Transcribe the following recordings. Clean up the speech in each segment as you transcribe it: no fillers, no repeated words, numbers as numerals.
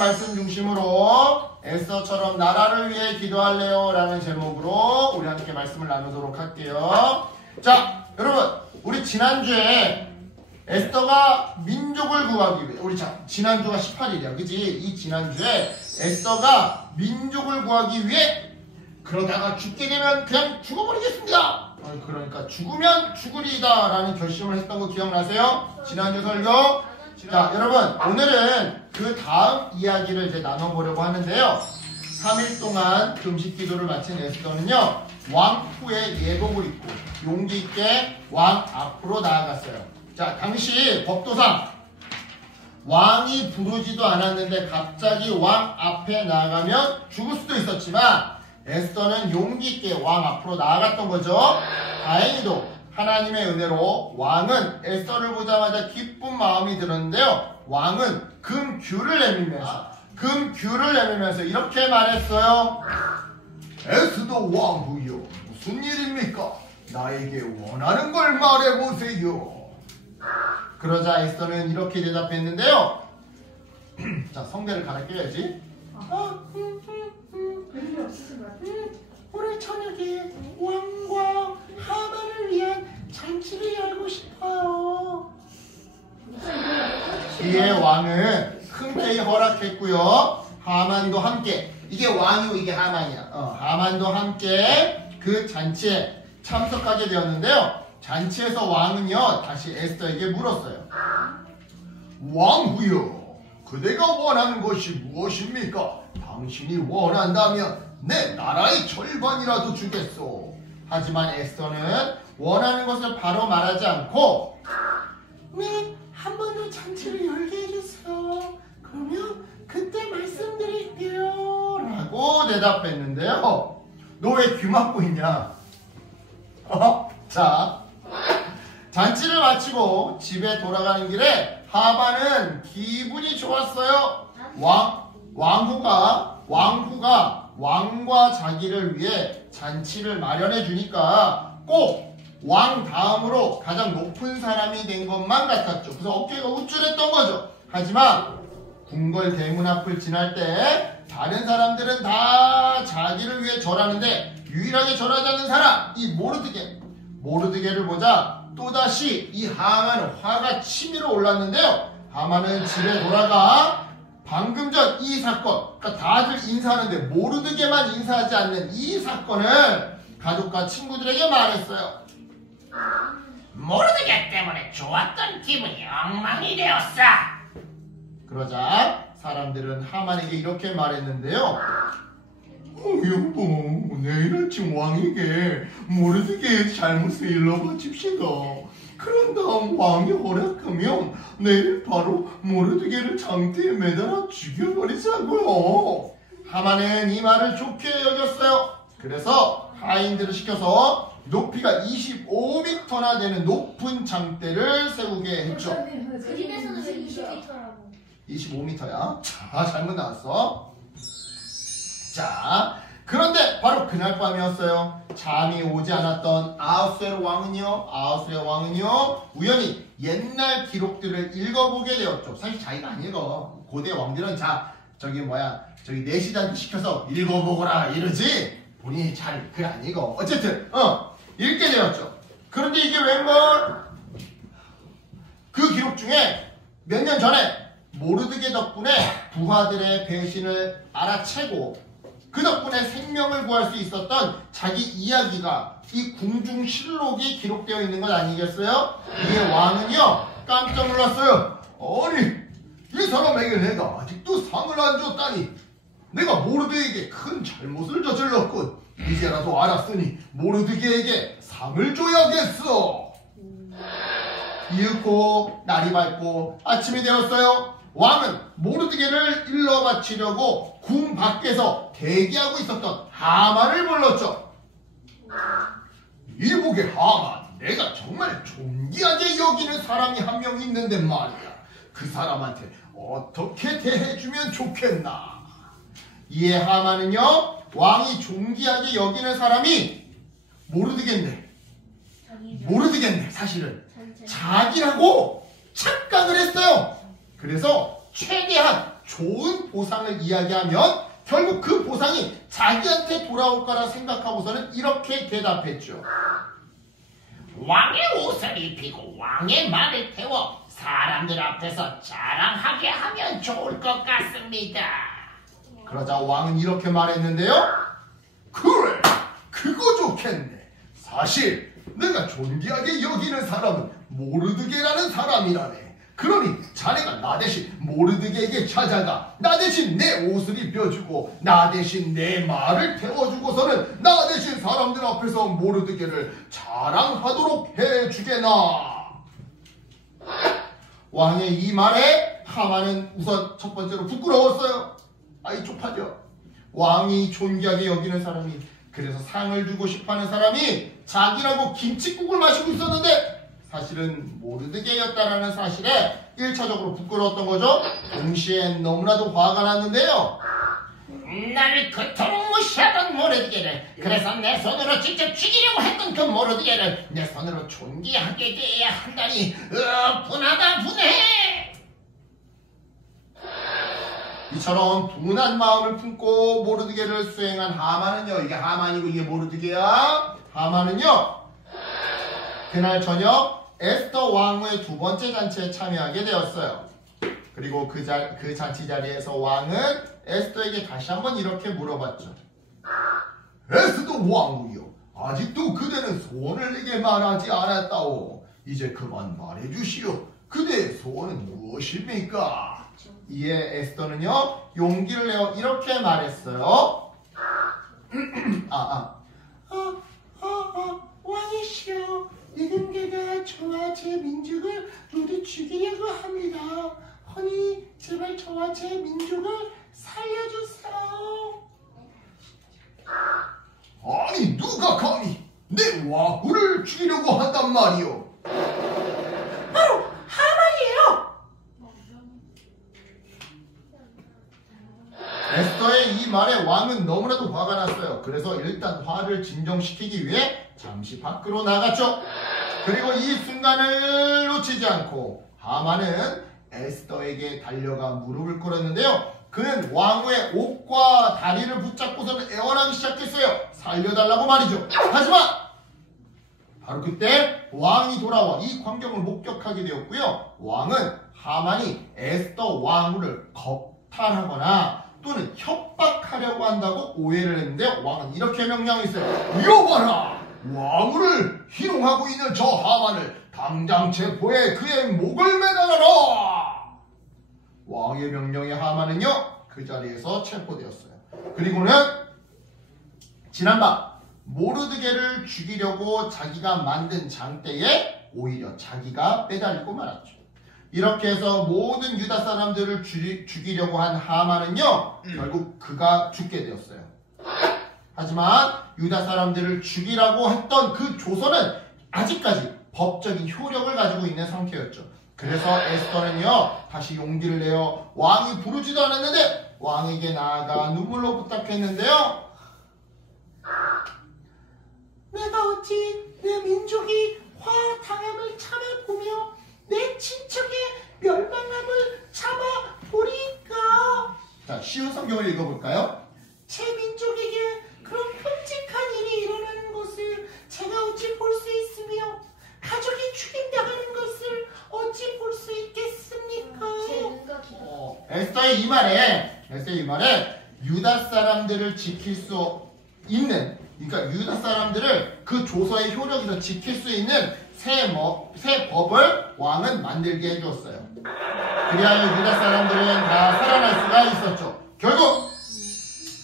말씀 중심으로 에스더처럼 나라를 위해 기도할래요? 라는 제목으로 우리 함께 말씀을 나누도록 할게요. 자, 여러분, 우리 지난주에 에스더가 민족을 구하기 위해, 우리 지난주가 18일이야. 그치? 이 지난주에 에스더가 민족을 구하기 위해 그러다가 죽게 되면 그냥 죽어버리겠습니다. 그러니까 죽으면 죽으리이다 라는 결심을 했던 거 기억나세요? 지난주 설교. 자, 여러분, 오늘은 그 다음 이야기를 이제 나눠보려고 하는데요. 3일 동안 금식 기도를 마친 에스더는요, 왕 후에 예복을 입고 용기 있게 왕 앞으로 나아갔어요. 자, 당시 법도상 왕이 부르지도 않았는데 갑자기 왕 앞에 나아가면 죽을 수도 있었지만 에스더는 용기 있게 왕 앞으로 나아갔던 거죠. 다행히도 하나님의 은혜로 왕은 에스더를 보자마자 기쁜 마음이 들었는데요. 왕은 금귤을 내밀면서 이렇게 말했어요. 에스더 왕후여, 무슨 일입니까? 나에게 원하는 걸 말해보세요. 그러자 에스더는 이렇게 대답했는데요. 자, 성대를 갈아 껴야지. 오늘 저녁에 왕과 하만을 위한 잔치를 열고 싶어요. 이에 왕은 흔쾌히 허락했고요. 하만도 함께, 이게 왕이고 이게 하만이야. 하만도 함께 그 잔치에 참석하게 되었는데요. 잔치에서 왕은요, 다시 에스더에게 물었어요. 왕후여, 그대가 원하는 것이 무엇입니까? 당신이 원한다면 내 나라의 절반이라도 주겠소. 하지만 에스더는 원하는 것을 바로 말하지 않고, 네, 한 번 더 잔치를 열게 해주세요. 그러면 그때 말씀드릴게요. 라고 대답했는데요. 너 왜 귀 막고 있냐? 자, 잔치를 마치고 집에 돌아가는 길에 하만은 기분이 좋았어요. 왕후가 왕과 자기를 위해 잔치를 마련해 주니까 꼭 왕 다음으로 가장 높은 사람이 된 것만 같았죠. 그래서 어깨가 우쭐했던 거죠. 하지만 궁궐 대문 앞을 지날 때 다른 사람들은 다 자기를 위해 절하는데 유일하게 절하지 않는 사람, 이 모르드게를 보자 또다시 이 하만은 화가 치밀어 올랐는데요. 하만은 집에 돌아가 방금 전 이 사건, 그러니까 다들 인사하는데 모르드게만 인사하지 않는 이 사건을 가족과 친구들에게 말했어요. 모르드게 때문에 좋았던 기분이 엉망이 되었어. 그러자 사람들은 하만에게 이렇게 말했는데요. 여보, 내일 아침 왕에게 모르드게의 잘못을 일러바칩시다. 그런 다음 왕이 허락하면 내일 바로 모르드게를 장대에 매달아 죽여버리자고요. 하만은 이 말을 좋게 여겼어요. 그래서 하인들을 시켜서 높이가 25m나 되는 높은 장대를 세우게 했죠. 그림에서는 왜 20m라고? 25m야. 자, 잘못 나왔어. 자, 그런데 바로 그날 밤이었어요. 잠이 오지 않았던 아하수에로 왕은요 우연히 옛날 기록들을 읽어보게 되었죠. 사실 자기가 안 읽어. 고대 왕들은 저기 내시단도 시켜서 읽어보거라 이러지 본인이 잘 글 안 읽어. 어쨌든 읽게 되었죠. 그런데 이게 웬걸? 그 기록 중에 몇 년 전에 모르드게 덕분에 부하들의 배신을 알아채고 그 덕분에 생명을 구할 수 있었던 자기 이야기가 이 궁중실록이 기록되어 있는 것 아니겠어요? 이에 왕은요 깜짝 놀랐어요. 아니, 이 사람에게 내가 아직도 상을 안 줬다니. 내가 모르드게에게 큰 잘못을 저질렀군. 이제라도 알았으니 모르드게에게 상을 줘야겠어. 이윽고 날이 밝고 아침이 되었어요. 왕은 모르드게를 일러 바치려고 궁 밖에서 대기하고 있었던 하만을 불렀죠. 이복의 하만, 내가 정말 존귀하게 여기는 사람이 한 명 있는데 말이야. 그 사람한테 어떻게 대해주면 좋겠나? 이에 하만은요 왕이 존귀하게 여기는 사람이 모르드게인데 사실은 자기라고 착각을 했어요. 그래서 최대한 좋은 보상을 이야기하면 결국 그 보상이 자기한테 돌아올 거라 생각하고서는 이렇게 대답했죠. 왕의 옷을 입히고 왕의 말을 태워 사람들 앞에서 자랑하게 하면 좋을 것 같습니다. 그러자 왕은 이렇게 말했는데요. 그래, 그거 좋겠네. 사실 내가 존귀하게 여기는 사람은 모르드게라는 사람이라네. 그러니 자네가 나 대신 모르드게에게 찾아가 나 대신 내 옷을 입혀주고 나 대신 내 말을 태워주고서는 나 대신 사람들 앞에서 모르드게를 자랑하도록 해주게나. 왕의 이 말에 하만은 우선 첫 번째로 부끄러웠어요. 아이 쪽팔려. 왕이 존귀하게 여기는 사람이, 그래서 상을 주고 싶어하는 사람이 자기라고 김칫국을 마시고 있었는데 사실은 모르드게였다라는 사실에 1차적으로 부끄러웠던 거죠. 동시에 너무나도 화가 났는데요. 나를 그토록 무시하던 모르드게를, 그래서 내 손으로 직접 죽이려고 했던 그 모르드게를 내 손으로 존귀하게 대해야 한다니 분하다 분해. 이처럼 분한 마음을 품고 모르드게를 수행한 하만은요, 이게 하만이고 이게 모르드게야. 하만은요, 그날 저녁 에스더 왕후의 두 번째 잔치에 참여하게 되었어요. 그리고 그 잔치 자리에서 왕은 에스더에게 다시 한번 이렇게 물어봤죠. 에스더 왕후여, 아직도 그대는 소원을 내게 말하지 않았다오. 이제 그만 말해주시오. 그대의 소원은 무엇입니까? 이에 에스더는요, 용기를 내어 이렇게 말했어요. 왕이시여, 이근계가 저와 제 민족을 모두 죽이려고 합니다. 허니 제발 저와 제 민족을 살려주세요. 아니, 누가 감히 내 왕후를 죽이려고 한단 말이오? 바로 하만이에요. 에스더의 이 말에 왕은 너무나도 화가 났어요. 그래서 일단 화를 진정시키기 위해 잠시 밖으로 나갔죠. 그리고 이 순간을 놓치지 않고 하만은 에스더에게 달려가 무릎을 꿇었는데요. 그는 왕후의 옷과 다리를 붙잡고서는 애원하기 시작했어요. 살려달라고 말이죠. 하지만 바로 그때 왕이 돌아와 이 광경을 목격하게 되었고요. 왕은 하만이 에스더 왕후를 겁탈하거나 또는 협박하려고 한다고 오해를 했는데요. 왕은 이렇게 명령했어요. 여봐라! 왕후를 희롱하고 있는 저 하만을 당장 체포해 그의 목을 매달아라! 왕의 명령에 하만은요, 그 자리에서 체포되었어요. 그리고는 지난밤 모르드게를 죽이려고 자기가 만든 장대에 오히려 자기가 빼달리고 말았죠. 이렇게 해서 모든 유다 사람들을 죽이려고 한 하만은요, 결국 그가 죽게 되었어요. 하지만 유다 사람들을 죽이라고 했던 그 조서는 아직까지 법적인 효력을 가지고 있는 상태였죠. 그래서 에스더는요, 다시 용기를 내어 왕이 부르지도 않았는데 왕에게 나아가 눈물로 부탁했는데요. 내가 어찌 내 민족이 화당함을 참아보며 내 친척의 멸망함을 참아보리까. 자, 쉬운 성경을 읽어볼까요? 제 민족에게 그런 끔찍한 일이 일어나는 것을 제가 어찌 볼 수 있으며 가족이 죽임당하는 것을 어찌 볼 수 있겠습니까? 제 눈과 귀가. 에스더의 이 말에 유다 사람들을 지킬 수 있는, 그러니까 유다 사람들을 그 조서의 효력에서 지킬 수 있는 새 법을 왕은 만들게 해주었어요. 그리하여 유다 사람들은 다 살아날 수가 있었죠. 결국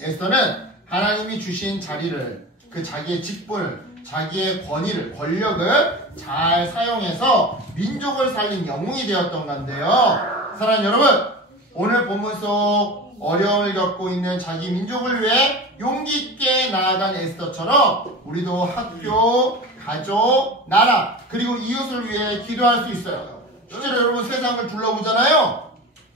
에스더는 하나님이 주신 자리를, 그 자기의 직분을, 자기의 권력을 잘 사용해서 민족을 살린 영웅이 되었던 건데요. 사랑하는 여러분, 오늘 본문 속 어려움을 겪고 있는 자기 민족을 위해 용기 있게 나아간 에스더처럼 우리도 학교, 가족, 나라, 그리고 이웃을 위해 기도할 수 있어요. 실제로 여러분 세상을 둘러보잖아요.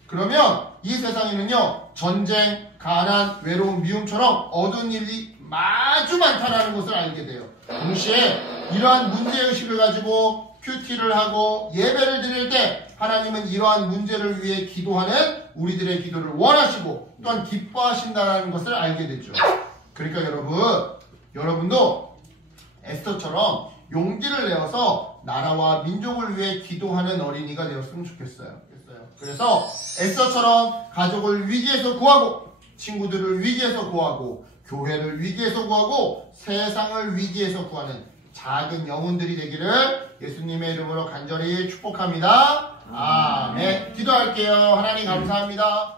그러면 이 세상에는요, 전쟁, 가난, 외로움, 미움처럼 어두운 일이 마주 많다라는 것을 알게 돼요. 동시에 이러한 문제의식을 가지고 큐티를 하고 예배를 드릴 때 하나님은 이러한 문제를 위해 기도하는 우리들의 기도를 원하시고 또한 기뻐하신다는 것을 알게 되죠. 그러니까 여러분도 에스더처럼 용기를 내어서 나라와 민족을 위해 기도하는 어린이가 되었으면 좋겠어요. 그래서 에스더처럼 가족을 위기에서 구하고 친구들을 위기에서 구하고 교회를 위기에서 구하고 세상을 위기에서 구하는 작은 영혼들이 되기를 예수님의 이름으로 간절히 축복합니다. 아멘. 기도할게요. 하나님 감사합니다.